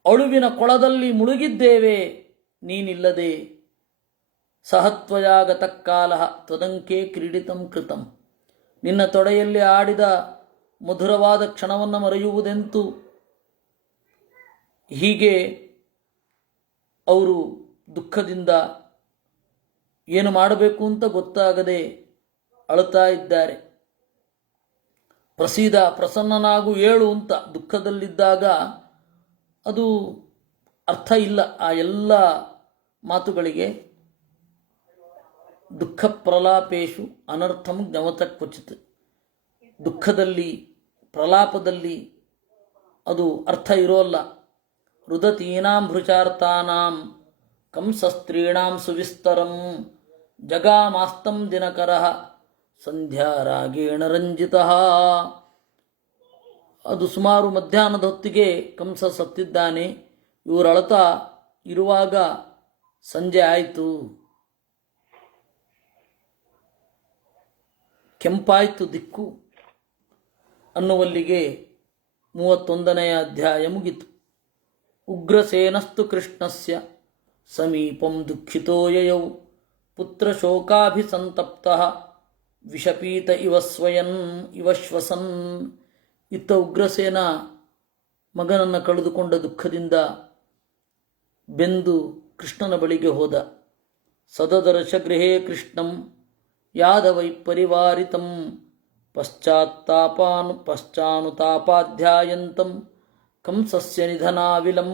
ಅಳುವಿನ ಕೊಳದಲ್ಲಿ ಮುಳುಗಿದ್ದೇವೆ ನೀನಿಲ್ಲದೆ. ಸಹತ್ವಯಾಗತ ಕಾಲ ತ್ವದಂಕೆ ಕ್ರೀಡಿತಂ ಕೃತಂ. ನಿನ್ನ ತೊಡೆಯಲ್ಲಿ ಆಡಿದ ಮಧುರವಾದ ಕ್ಷಣವನ್ನು ಮರೆಯುವುದೆಂತು? ಹೀಗೆ ಅವರು ದುಃಖದಿಂದ ಏನು ಮಾಡಬೇಕು ಅಂತ ಗೊತ್ತಾಗದೆ ಅಳುತ್ತಾ ಇದ್ದಾರೆ. ಪ್ರಸೀದ, ಪ್ರಸನ್ನನಾಗು, ಏಳು ಅಂತ ದುಃಖದಲ್ಲಿದ್ದಾಗ ಅದು ಅರ್ಥ ಇಲ್ಲ. ಆ ಎಲ್ಲ ಮಾತುಗಳಿಗೆ ದುಃಖ ಪ್ರಲಾಪೇಶು ಅನರ್ಥಂ ಜ್ಞವತ ಕ್ವಚಿತ್. ದುಃಖದಲ್ಲಿ, ಪ್ರಲಾಪದಲ್ಲಿ ಅದು ಅರ್ಥ ಇರೋಲ್ಲ. ರುದತೀನಾಂ ಭೃಚಾರ್ತಾನಾಂ ಕಂಸಸ್ತ್ರೀಣಾಂ ಸುವಿಸ್ತರಂ ಜಗಾಮಾಸ್ತಂ ದಿನಕರಃ ಸಂಧ್ಯಾ ರಾಗೇಣ ರಂಜಿತಃ. ಅದು ಸುಮಾರು ಮಧ್ಯಾಹ್ನದ ಹೊತ್ತಿಗೆ ಕಂಸ ಸತ್ತಿದ್ದಾನೆ. ಇವರು ಅಳತಾ ಇರುವಾಗ ಸಂಜೆ ಆಯಿತು, ಕೆಂಪಾಯಿತು ದಿಕ್ಕು ಅನ್ನುವಲ್ಲಿಗೆ 31ನೇ ಅಧ್ಯಾಯ ಮುಗಿತು. ಉಗ್ರಸೇನಸ್ತು ಕೃಷ್ಣಸ್ಯ ಸಮೀಪಂ ದುಃಖಿತೋ ಯಯೌ ಪುತ್ರಶೋಕಾಭಿಸಂತಪ್ತಃ ವಿಷಪೀತ ಇವಶ್ವಸನ್. ಇತ್ತ ಉಗ್ರಸೇನ ಮಗನನ್ನು ಕಳೆದುಕೊಂಡ ದುಃಖದಿಂದ ಬೆಂದು ಕೃಷ್ಣನ ಬಳಿಗೆ ಹೋದ. ಸದದರ್ಶ ಗೃಹೇ ಕೃಷ್ಣಂ ಯಾದವೈ ಪರಿವಾರಿತಂ ಪಶ್ಚಾನುತಾಪಾಧ್ಯಾಯಂತಂ ಕಂಸಸ್ಯ ನಿಧನಾವಿಲಂ.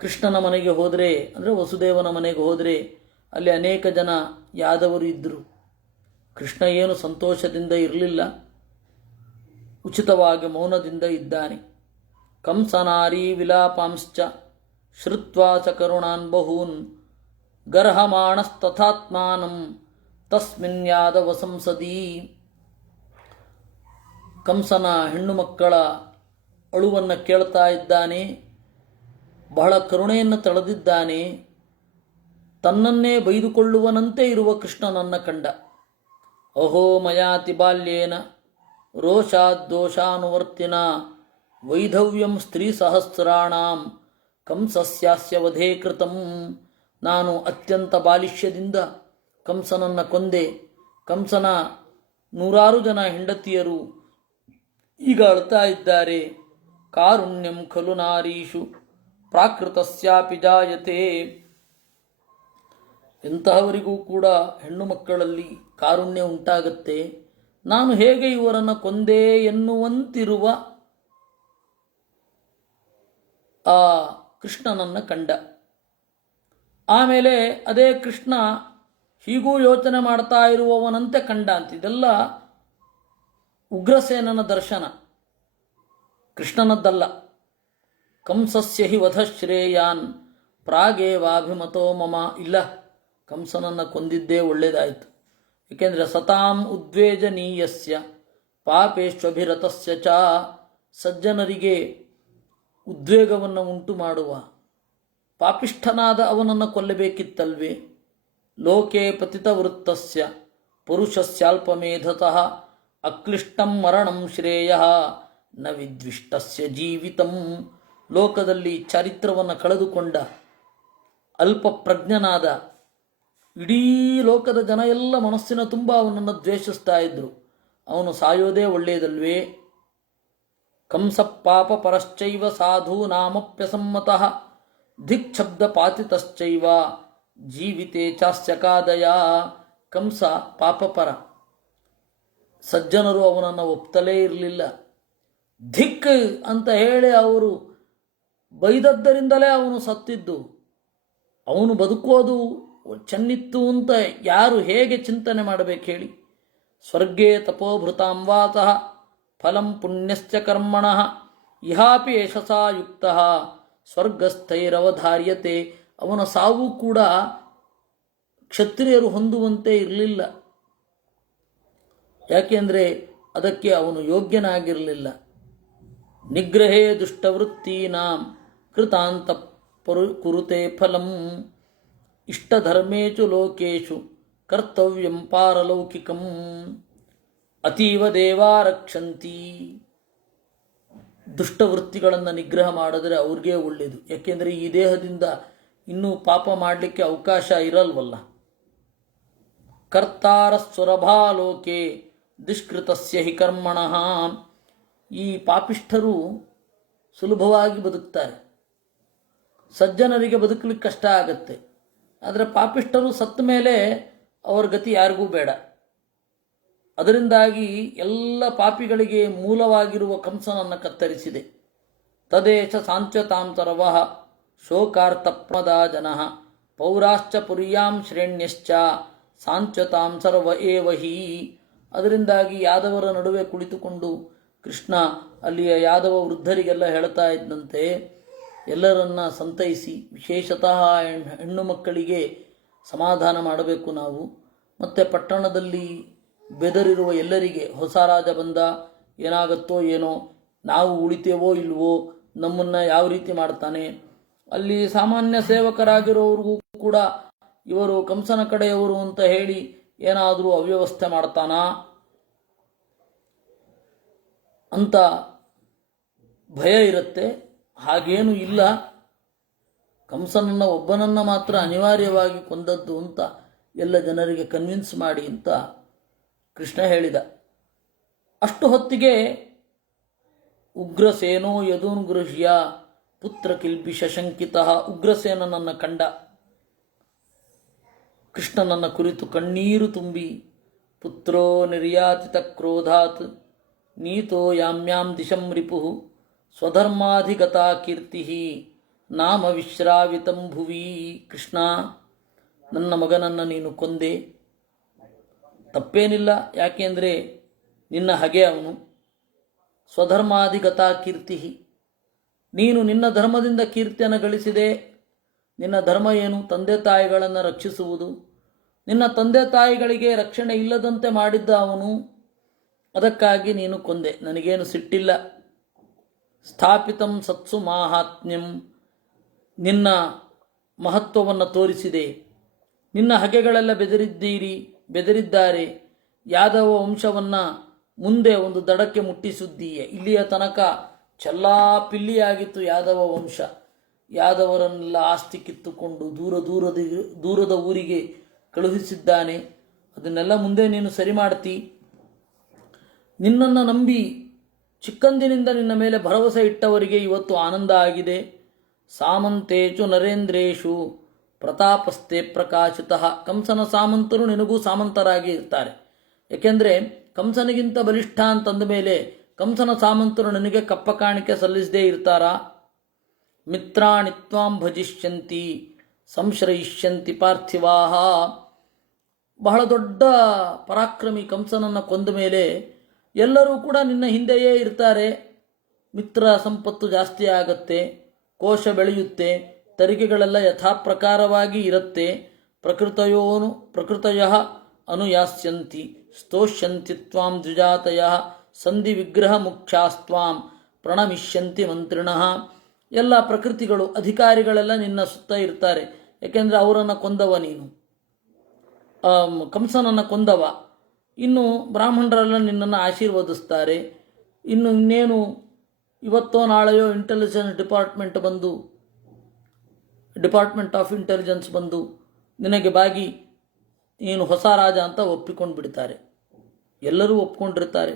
ಕೃಷ್ಣನ ಮನೆಗೆ ಹೋದರೆ, ಅಂದರೆ ವಸುದೇವನ ಮನೆಗೆ ಹೋದರೆ, ಅಲ್ಲಿ ಅನೇಕ ಜನ ಯಾದವರು ಇದ್ದರು. ಕೃಷ್ಣ ಏನು ಸಂತೋಷದಿಂದ ಇರಲಿಲ್ಲ, ಉಚಿತವಾಗಿ ಮೌನದಿಂದ ಇದ್ದಾನೆ. ಕಂಸನಾರೀ ವಿಲಾಪಾಂಶ್ಚ ಶ್ರುತ್ವಾ ಚ ಕರುಣಾನ್ ಬಹೂನ್ ಗರ್ಹಮಾಣಸ್ತಥಾತ್ಮಾನಂ ತಸ್ಮಿನ್ ಯಾದವ ಸಂಸದೀ. ಕಂಸನ ಹೆಣ್ಣು ಮಕ್ಕಳ ಅಳುವನ್ನು ಕೇಳ್ತಾ ಇದ್ದಾನೆ. ಬಹಳ ಕರುಣೆಯನ್ನು ತಳೆದಿದ್ದಾನೆ. ತನ್ನನ್ನೇ ಬೈದುಕೊಳ್ಳುವನಂತೆ ಇರುವ ಕೃಷ್ಣನನ್ನು ಕಂಡ. ಅಹೋ ಮಯಾತಿ ಬಾಲ್ಯೇನ ರೋಷಾದ್ದೋಷಾನುವರ್ತಿನ ವೈಧವ್ಯಂ ಸ್ತ್ರೀ ಸಹಸ್ರಾಣಾಂ ಕಂಸಸ್ಯಾಸ್ಯ ವಧೇ ಕೃತಂ ನಾನು ಅತ್ಯಂತ ಬಾಲಿಷ್ಯದಿಂದ ಕಂಸನನ್ನು ಕೊಂದೆ. ಕಂಸನ 100 ಜನ ಹೆಂಡತಿಯರು ಈಗ ಅಳ್ತಾ ಇದ್ದಾರೆ. ಕಾರುಣ್ಯಂ ಖಲು ನಾರೀಷು ಪ್ರಾಕೃತಸ್ಯಾಪಿ ಜಾಯತೆ. ಎಂತಹವರಿಗೂ ಕೂಡ ಹೆಣ್ಣು ಮಕ್ಕಳಲ್ಲಿ ಕಾರುಣ್ಯ ಉಂಟಾಗತ್ತೆ. ನಾನು ಹೇಗೆ ಇವರನ್ನು ಕೊಂದೆ ಎನ್ನುವಂತಿರುವ ಆ ಕೃಷ್ಣನನ್ನು ಕಂಡ. ಆಮೇಲೆ ಅದೇ ಕೃಷ್ಣ ಹೀಗೂ ಯೋಚನೆ ಮಾಡ್ತಾ ಇರುವವನಂತೆ ಕಂಡ ಅಂತ. ಇದೆಲ್ಲ ಉಗ್ರಸೇನನ ದರ್ಶನ, ಕೃಷ್ಣನದ್ದಲ್ಲ. ಕಂಸಸ್ಯ ಹಿ ವಧಶ್ರೇಯಾನ್ ಪ್ರಾಗೇವಾಭಿಮತೋ ಮಮ. ಇಲ್ಲ, ಕಂಸನನ್ನು ಕೊಂದಿದ್ದೇ ಒಳ್ಳೆಯದಾಯಿತು. ಏಕೆಂದರೆ ಸತಾಂ ಉದ್ವೇಜನೀಯಸ್ಯ ಪಾಪೇಶ್ವಭಿರತಸ್ಯ ಚ. ಸಜ್ಜನರಿಗೆ ಉದ್ವೇಗವನ್ನು ಉಂಟು ಮಾಡುವ ಪಾಪಿಷ್ಠನಾದ ಅವನನ್ನು ಕೊಲ್ಲಬೇಕಿತ್ತಲ್ವೇ. ಲೋಕೆ ಪತಿತವೃತ್ತಸ್ಯ ಪುರುಷಸ್ಯಾಲ್ಪಮೇಧತಃ ಅಕ್ಲಿಷ್ಟಂ ಮರಣಂ ಶ್ರೇಯಃ ನ ವಿದ್ವಿಷ್ಟಸ್ಯ ಜೀವಿತಂ. ಲೋಕದಲ್ಲಿ ಚಾರಿತ್ರವನ್ನು ಕಳೆದುಕೊಂಡ ಅಲ್ಪಪ್ರಜ್ಞನಾದ, ಇಡೀ ಲೋಕದ ಜನ ಎಲ್ಲ ಮನಸ್ಸಿನ ತುಂಬ ಅವನನ್ನು ದ್ವೇಷಿಸ್ತಾ ಇದ್ರು, ಅವನು ಸಾಯೋದೇ ಒಳ್ಳೆಯದಲ್ವೇ. ಕಂಸ ಪಾಪ ಪರಶ್ಚೈವ ಸಾಧು ನಾಮಪ್ಯಸಮ್ಮತಃ ದಿಕ್ಛಬ್ದ ಪಾತಿತಶ್ಚೈವ ಜೀವಿತೆ ಚಾಸ್ಯ ಕಾದಯ. ಕಂಸ ಪಾಪಪರ, ಸಜ್ಜನರು ಅವನನ್ನು ಒಪ್ತಲೇ ಇರಲಿಲ್ಲ. ಧಿಕ್ ಅಂತ ಹೇಳಿ ಅವರು ಬೈದದ್ದರಿಂದಲೇ ಅವನು ಸತ್ತಿದ್ದು. ಅವನು ಬದುಕೋದು ಚೆನ್ನಿತ್ತು ಅಂತ ಯಾರು ಹೇಗೆ ಚಿಂತನೆ ಮಾಡಬೇಕು ಹೇಳಿ. ಸ್ವರ್ಗೇ ತಪೋಭೃತಾಂ ವಾತಃ ಫಲಂ ಪುಣ್ಯಶ್ಚ ಕರ್ಮಣಃ ಇಹಾಪಿ ಯಶಸಾ ಯುಕ್ತಃ ಸ್ವರ್ಗಸ್ಥೈರವಧಾರ್ಯತೆ. ಅವನ ಸಾವು ಕೂಡ ಕ್ಷತ್ರಿಯರು ಹೊಂದುವಂತೆ ಇರಲಿಲ್ಲ. ಯಾಕೆಂದರೆ ಅದಕ್ಕೆ ಅವನು ಯೋಗ್ಯನಾಗಿರಲಿಲ್ಲ. ನಿಗ್ರಹೇ ದುಷ್ಟವೃತ್ತೀನಾಂ ಕೃತಾಂತ ಕುರುತೆ ಫಲಂ ಇಷ್ಟಧರ್ಮೇಚು ಲೋಕೇಶು ಕರ್ತವ್ಯಂ ಪಾರಲೌಕಿಕಂ ಅತೀವ ದೇವಾ ರಕ್ಷಂತಿ. ದುಷ್ಟವೃತ್ತಿಗಳನ್ನು ನಿಗ್ರಹ ಮಾಡಿದ್ರೆ ಅವ್ರಿಗೆ ಒಳ್ಳೆಯದು. ಯಾಕೆಂದರೆ ಈ ದೇಹದಿಂದ ಇನ್ನೂ ಪಾಪ ಮಾಡಲಿಕ್ಕೆ ಅವಕಾಶ ಇರಲ್ವಲ್ಲ. ಕರ್ತಾರ ಸುರಭಾಲೋಕೆ ದುಷ್ಕೃತಸ್ಯ ಹಿ ಕರ್ಮಣಃ. ಈ ಪಾಪಿಷ್ಠರು ಸುಲಭವಾಗಿ ಬದುಕ್ತಾರೆ, ಸಜ್ಜನರಿಗೆ ಬದುಕಲಿಕ್ಕೆ ಕಷ್ಟ ಆಗತ್ತೆ. ಆದರೆ ಪಾಪಿಷ್ಠರು ಸತ್ತ ಮೇಲೆ ಅವರ ಗತಿ ಯಾರಿಗೂ ಬೇಡ. ಅದರಿಂದಾಗಿ ಎಲ್ಲ ಪಾಪಿಗಳಿಗೆ ಮೂಲವಾಗಿರುವ ಕಂಸನನ್ನು ಕತ್ತರಿಸಿದೆ. ತದೇಶ ಸಾಂತ್ವತಾಂ ಸರ್ವಃ ಶೋಕಾರ್ತಪ್ರದಾ ಜನಃ ಪೌರಾಶ್ಚ ಪುರ್ಯಾಂ ಶ್ರೇಣ್ಯಶ್ಚ ಸಾಂತ್ವತಾಂ ಸರ್ವ ಏವ ಹಿ. ಅದರಿಂದಾಗಿ ಯಾದವರ ನಡುವೆ ಕುಳಿತುಕೊಂಡು ಕೃಷ್ಣ ಅಲ್ಲಿಯ ಯಾದವ ವೃದ್ಧರಿಗೆಲ್ಲ ಹೇಳ್ತಾ ಇದ್ದಂತೆ, ಎಲ್ಲರನ್ನ ಸಂತೈಸಿ, ವಿಶೇಷತಃ ಹೆಣ್ಣು ಮಕ್ಕಳಿಗೆ ಸಮಾಧಾನ ಮಾಡಬೇಕು ನಾವು. ಮತ್ತು ಪಟ್ಟಣದಲ್ಲಿ ಬೆದರಿರುವ ಎಲ್ಲರಿಗೆ, ಹೊಸ ರಾಜ ಬಂದ, ಏನಾಗುತ್ತೋ ಏನೋ, ನಾವು ಉಳಿತೇವೋ ಇಲ್ವೋ, ನಮ್ಮನ್ನು ಯಾವ ರೀತಿ ಮಾಡ್ತಾನೆ, ಅಲ್ಲಿ ಸಾಮಾನ್ಯ ಸೇವಕರಾಗಿರೋವ್ರಿಗೂ ಕೂಡ ಇವರು ಕಂಸನ ಕಡೆಯವರು ಅಂತ ಹೇಳಿ ಏನಾದರೂ ಅವ್ಯವಸ್ಥೆ ಮಾಡ್ತಾನಾ ಅಂತ ಭಯ ಇರುತ್ತೆ. ಹಾಗೇನೂ ಇಲ್ಲ, ಕಂಸನನ್ನು ಒಬ್ಬನನ್ನು ಮಾತ್ರ ಅನಿವಾರ್ಯವಾಗಿ ಕೊಂದದ್ದು ಅಂತ ಎಲ್ಲ ಜನರಿಗೆ ಕನ್ವಿನ್ಸ್ ಮಾಡಿ ಅಂತ ಕೃಷ್ಣ ಹೇಳಿದ. ಅಷ್ಟು ಹೊತ್ತಿಗೆ ಉಗ್ರಸೇನೋ ಯದುನ್ಗೃಹ್ಯ ಪುತ್ರ ಕಿಲ್ಬಿಷ ಶಂಕಿತಃ. ಉಗ್ರಸೇನನನ್ನು ಕಂಡ. ಕೃಷ್ಣನನ್ನ ಕುರಿತು ಕಣ್ಣೀರು ತುಂಬಿ, ಪುತ್ರೋ ನಿರ್ಯಾತಿತ ಕ್ರೋಧಾತ್ ನೀತೋ ಯಾಮ್ಯಾಂ ದಿಶಂ ರಿಪುಃ ಸ್ವಧರ್ಮಾಧಿಗತಾ ಕೀರ್ತಿ ನಾಮ ವಿಶ್ರಾವಿತಂ ಭುವಿ. ಕೃಷ್ಣ, ನನ್ನ ಮಗನನ್ನು ನೀನು ಕೊಂದೆ, ತಪ್ಪೇನಿಲ್ಲ. ಯಾಕೆಂದರೆ ನಿನ್ನ ಹಗೆ ಅವನು. ಸ್ವಧರ್ಮಾಧಿಗತಾ ಕೀರ್ತಿ, ನೀನು ನಿನ್ನ ಧರ್ಮದಿಂದ ಕೀರ್ತಿಯನ್ನು ಗಳಿಸಿದೆ. ನಿನ್ನ ಧರ್ಮ ಏನು? ತಂದೆ ತಾಯಿಗಳನ್ನು ರಕ್ಷಿಸುವುದು. ನಿನ್ನ ತಂದೆ ತಾಯಿಗಳಿಗೆ ರಕ್ಷಣೆ ಇಲ್ಲದಂತೆ ಮಾಡಿದ್ದ ಅವನು, ಅದಕ್ಕಾಗಿ ನೀನು ಕೊಂದೆ. ನನಗೇನು ಸಿಟ್ಟಿಲ್ಲ. ಸ್ಥಾಪಿತಂ ಸತ್ಸು ಮಾಹಾತ್ಮ್ಯಂ, ನಿನ್ನ ಮಹತ್ವವನ್ನು ತೋರಿಸಿದೆ. ನಿನ್ನ ಹಗೆಗಳೆಲ್ಲ ಬೆದರಿದ್ದಾರೆ. ಯಾದವ ವಂಶವನ್ನು ಮುಂದೆ ಒಂದು ದಡಕ್ಕೆ ಮುಟ್ಟಿಸಿದ್ದೀಯೆ. ಇಲ್ಲಿಯ ತನಕ ಚೆಲ್ಲಾಪಿಲ್ಲಿಯಾಗಿತ್ತು ಯಾದವ ವಂಶ. ಯಾದವರನ್ನೆಲ್ಲ ಆಸ್ತಿ ಕಿತ್ತುಕೊಂಡು ದೂರದ ಊರಿಗೆ ಕಳುಹಿಸಿದ್ದಾನೆ. ಅದನ್ನೆಲ್ಲ ಮುಂದೆ ನೀನು ಸರಿ ಮಾಡ್ತಿ. ನಿನ್ನನ್ನು ನಂಬಿ ಚಿಕ್ಕಂದಿನಿಂದ ನಿನ್ನ ಮೇಲೆ ಭರವಸೆ ಇಟ್ಟವರಿಗೆ ಇವತ್ತು ಆನಂದ ಆಗಿದೆ. ಸಾಮಂತೇಚು ನರೇಂದ್ರೇಶು ಪ್ರತಾಪಸ್ತೆ ಪ್ರಕಾಶಿತಃ. ಕಂಸನ ಸಾಮಂತರು ನಿನಗೂ ಸಾಮಂತರಾಗಿ ಇರ್ತಾರೆ. ಏಕೆಂದರೆ ಕಂಸನಿಗಿಂತ ಬಲಿಷ್ಠ ಅಂತಂದ ಮೇಲೆ ಕಂಸನ ಸಾಮಂತರು ನಿನಗೆ ಕಪ್ಪ ಕಾಣಿಕೆ ಸಲ್ಲಿಸದೇ ಇರ್ತಾರಾ? ಮಿತ್ರಾಣಿ ತ್ವಾಂ ಭಜಿಷ್ಯಂತಿ ಸಂಶ್ರಯಿಷ್ಯಂತಿ ಪಾರ್ಥಿವಾಹ. ಬಹಳ ದೊಡ್ಡ ಪರಾಕ್ರಮಿ ಕಂಸನನ್ನು ಕೊಂದ ಮೇಲೆ ಎಲ್ಲರೂ ಕೂಡ ನಿನ್ನ ಹಿಂದೆಯೇ ಇರ್ತಾರೆ. ಮಿತ್ರ ಸಂಪತ್ತು ಜಾಸ್ತಿ ಆಗತ್ತೆ, ಕೋಶ ಬೆಳೆಯುತ್ತೆ, ತೆರಿಗೆಗಳೆಲ್ಲ ಯಥಾಪ್ರಕಾರವಾಗಿ ಇರುತ್ತೆ. ಪ್ರಕೃತಯ ಅನುಯಾಸ್ಯಂತಿ ಸ್ತೋಷ್ಯಂತಿ ತ್ವಾಂ ದ್ವಿಜಾತಯ ಸಂಧಿ ವಿಗ್ರಹ ಮುಖ್ಯಾಸ್ತ್ವಾಂ ಪ್ರಣಮಿಷ್ಯಂತಿ ಮಂತ್ರಿಣಃ. ಎಲ್ಲ ಪ್ರಕೃತಿಗಳು ಅಧಿಕಾರಿಗಳೆಲ್ಲ ನಿನ್ನ ಸುತ್ತ ಇರ್ತಾರೆ. ಯಾಕೆಂದರೆ ಅವರನ್ನು ಕೊಂದವ ನೀನು, ಕಂಸನನ್ನು ಕೊಂದವ. ಇನ್ನು ಬ್ರಾಹ್ಮಣರೆಲ್ಲ ನಿನ್ನನ್ನು ಆಶೀರ್ವದಿಸ್ತಾರೆ. ಇನ್ನೇನು ಇವತ್ತೋ ನಾಳೆಯೋ ಡಿಪಾರ್ಟ್ಮೆಂಟ್ ಆಫ್ ಇಂಟೆಲಿಜೆನ್ಸ್ ಬಂದು ನಿನಗೆ ಬಾಗಿ ನೀನು ಹೊಸ ರಾಜ ಅಂತ ಒಪ್ಪಿಕೊಂಡು ಬಿಡ್ತಾರೆ. ಎಲ್ಲರೂ ಒಪ್ಕೊಂಡಿರ್ತಾರೆ.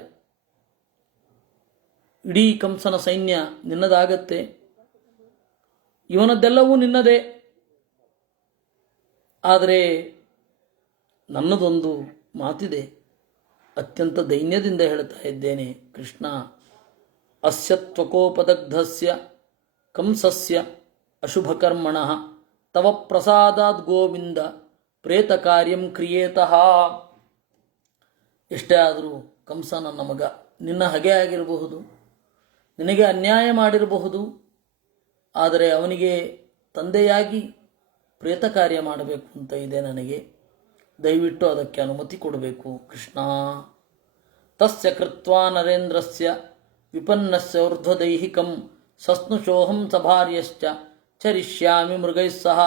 ಇಡೀ ಕಂಸನ ಸೈನ್ಯ ನಿನ್ನದಾಗತ್ತೆ. ಇವನದ್ದೆಲ್ಲವೂ ನಿನ್ನದೇ. ಆದರೆ ನನ್ನದೊಂದು ಮಾತಿದೆ, ಅತ್ಯಂತ ದೈನ್ಯದಿಂದ ಹೇಳ್ತಾ ಇದ್ದೇನೆ ಕೃಷ್ಣ. ಅಸ್ಯ ತ್ವಕೋಪದಗ್ಧಸ್ಯ ಕಂಸಸ್ಯ ಅಶುಭಕರ್ಮಣಃ ತವ ಪ್ರಸಾದಾದ್ ಗೋವಿಂದ ಪ್ರೇತ ಕಾರ್ಯಂ ಕ್ರಿಯೇತಃ. ಎಷ್ಟೇ ಆದರೂ ಕಂಸ ನನ್ನ ಮಗ, ನಿನ್ನ ಹಗೆ ಆಗಿರಬಹುದು, ನಿನಗೆ ಅನ್ಯಾಯ ಮಾಡಿರಬಹುದು. ಆದರೆ ಅವನಿಗೆ ತಂದೆಯಾಗಿ ಪ್ರೇತ ಕಾರ್ಯ ಮಾಡಬೇಕು ಅಂತ ಇದೆ ನನಗೆ. ದಯವಿಟ್ಟು ಅದಕ್ಕೆ ಅನುಮತಿ ಕೊಡಬೇಕು ಕೃಷ್ಣ. ತಸ್ಯ ಕೃತ್ವಾ ನರೇಂದ್ರಸ್ಯ ವಿಪನ್ನಸ್ಯ ಊರ್ಧ್ವದೈಹಿಕಂ ಸಸ್ನುಷೋಹಂ ಸಭಾರ್ಯಶ್ಚ ಚರಿಷ್ಯಾಮಿ ಮೃಗೈಃ ಸಹ.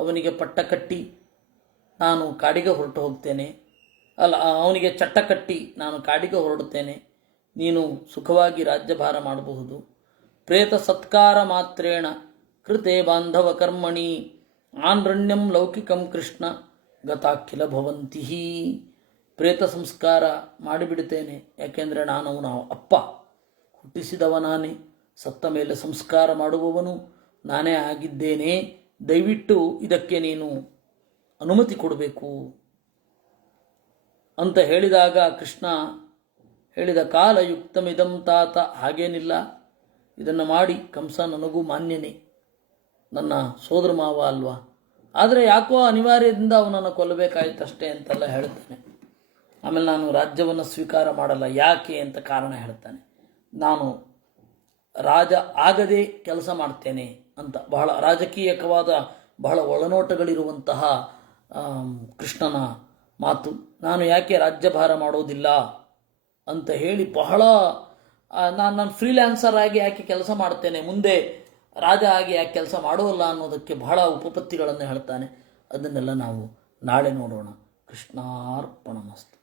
ಅವನಿಗೆ ಪಟ್ಟ ಕಟ್ಟಿ ನಾನು ಕಾಡಿಗೆ ಹೊರಟು ಹೋಗ್ತೇನೆ. ಅವನಿಗೆ ಚಟ್ಟ ಕಟ್ಟಿ ನಾನು ಕಾಡಿಗೆ ಹೊರಡುತ್ತೇನೆ. ನೀನು ಸುಖವಾಗಿ ರಾಜ್ಯಭಾರ ಮಾಡಬಹುದು. ಪ್ರೇತ ಸತ್ಕಾರ ಮಾತ್ರೇಣ ಕೃತೆ ಬಾಂಧವ ಕರ್ಮಣಿ ಆನ್ರಣ್ಯಂ ಲೌಕಿಕಂ ಕೃಷ್ಣ ಗತಾಖಿಲ ಭವಂತಿ. ಪ್ರೇತ ಸಂಸ್ಕಾರ ಮಾಡಿಬಿಡುತ್ತೇನೆ. ಯಾಕೆಂದರೆ ನಾನು ಅವನ ಅಪ್ಪ, ಹುಟ್ಟಿಸಿದವ ನಾನೇ, ಸತ್ತ ಮೇಲೆ ಸಂಸ್ಕಾರ ಮಾಡುವವನು ನಾನೇ ಆಗಿದ್ದೇನೆ. ದಯವಿಟ್ಟು ಇದಕ್ಕೆ ನೀನು ಅನುಮತಿ ಕೊಡಬೇಕು ಅಂತ ಹೇಳಿದಾಗ ಕೃಷ್ಣ ಹೇಳಿದ, ಕಾಲಯುಕ್ತಮಿದಂ ತಾತ. ಹಾಗೇನಿಲ್ಲ, ಇದನ್ನು ಮಾಡಿ. ಕಂಸ ನನಗೂ ಮಾನ್ಯನೇ, ನನ್ನ ಸೋದರ ಮಾವ ಅಲ್ವಾ. ಆದರೆ ಯಾಕೋ ಅನಿವಾರ್ಯದಿಂದ ಅವನನ್ನು ಕೊಲ್ಲಬೇಕಾಯ್ತಷ್ಟೇ ಅಂತೆಲ್ಲ ಹೇಳ್ತಾನೆ. ಆಮೇಲೆ ನಾನು ರಾಜ್ಯವನ್ನು ಸ್ವೀಕಾರ ಮಾಡಲ್ಲ. ಯಾಕೆ ಅಂತ ಕಾರಣ ಹೇಳ್ತಾನೆ. ನಾನು ರಾಜ ಆಗದೆ ಕೆಲಸ ಮಾಡ್ತೇನೆ ಅಂತ. ಬಹಳ ರಾಜಕೀಯಕವಾದ ಬಹಳ ಒಳನೋಟಗಳಿರುವಂತಹ ಕೃಷ್ಣನ ಮಾತು. ನಾನು ಯಾಕೆ ರಾಜ್ಯಭಾರ ಮಾಡೋದಿಲ್ಲ ಅಂತ ಹೇಳಿ ಬಹಳ ನಾನು ಫ್ರೀಲ್ಯಾನ್ಸರ್ ಆಗಿ ಯಾಕೆ ಕೆಲಸ ಮಾಡ್ತೇನೆ, ಮುಂದೆ ರಾಜ ಆಗಿ ಯಾಕೆ ಕೆಲಸ ಮಾಡೋಲ್ಲ ಅನ್ನೋದಕ್ಕೆ ಬಹಳ ಉಪಪತ್ತಿಗಳನ್ನು ಹೇಳ್ತಾನೆ. ಅದನ್ನೆಲ್ಲ ನಾವು ನಾಳೆ ನೋಡೋಣ. ಕೃಷ್ಣಾರ್ಪಣಮಸ್ತು.